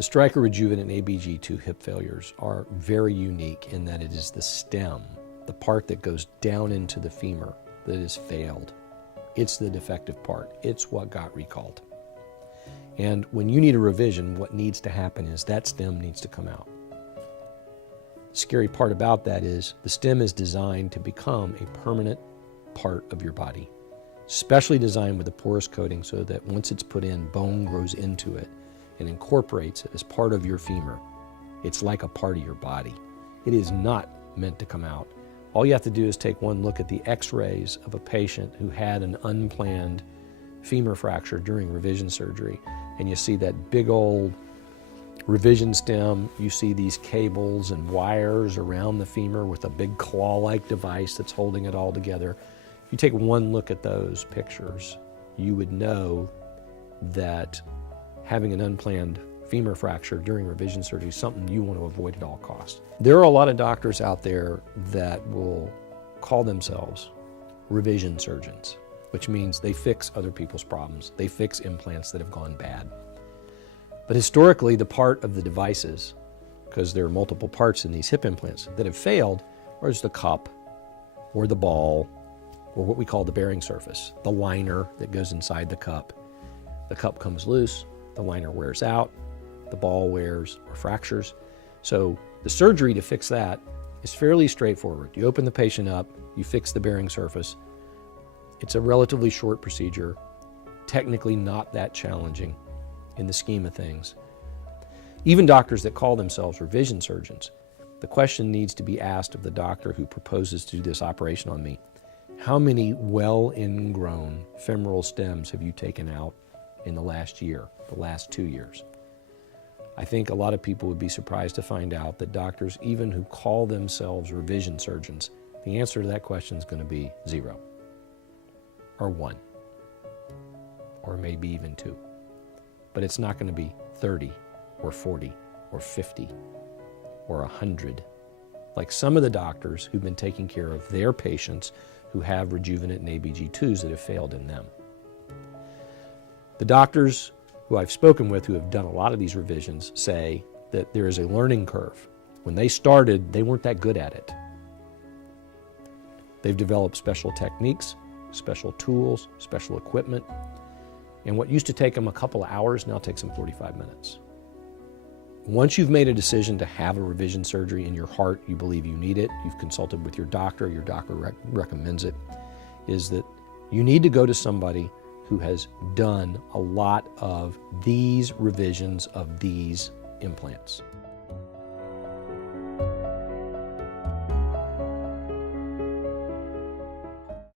The Stryker Rejuvenant ABG2 hip failures are very unique in that it is the stem, the part that goes down into the femur, that is failed. It's the defective part. It's what got recalled. And when you need a revision, what needs to happen is that stem needs to come out. The scary part about that is the stem is designed to become a permanent part of your body, specially designed with a porous coating so that once it's put in, bone grows into it and incorporates it as part of your femur. It's like a part of your body. It is not meant to come out. All you have to do is take one look at the x-rays of a patient who had an unplanned femur fracture during revision surgery, and you see that big old revision stem. You see these cables and wires around the femur with a big claw-like device that's holding it all together. If you take one look at those pictures, you would know that having an unplanned femur fracture during revision surgery is something you want to avoid at all costs. There are a lot of doctors out there that will call themselves revision surgeons, which means they fix other people's problems. They fix implants that have gone bad. But historically, the part of the devices, because there are multiple parts in these hip implants that have failed, is the cup or the ball or what we call the bearing surface, the liner that goes inside the cup. The cup comes loose, the liner wears out, the ball wears or fractures. So the surgery to fix that is fairly straightforward. You open the patient up, you fix the bearing surface. It's a relatively short procedure, technically not that challenging in the scheme of things. Even doctors that call themselves revision surgeons, the question needs to be asked of the doctor who proposes to do this operation on me. How many well-ingrown femoral stems have you taken out in the last year, the last 2 years? I think a lot of people would be surprised to find out that doctors, even who call themselves revision surgeons, the answer to that question is going to be 0, or 1, or maybe even 2. But it's not going to be 30, or 40, or 50, or 100, like some of the doctors who've been taking care of their patients who have rejuvenant and ABG2s that have failed in them. The doctors who I've spoken with who have done a lot of these revisions say that there is a learning curve. When they started, they weren't that good at it. They've developed special techniques, special tools, special equipment, and what used to take them a couple of hours now takes them 45 minutes. Once you've made a decision to have a revision surgery in your heart, you believe you need it, you've consulted with your doctor recommends it, is that you need to go to somebody who has done a lot of these revisions of these implants.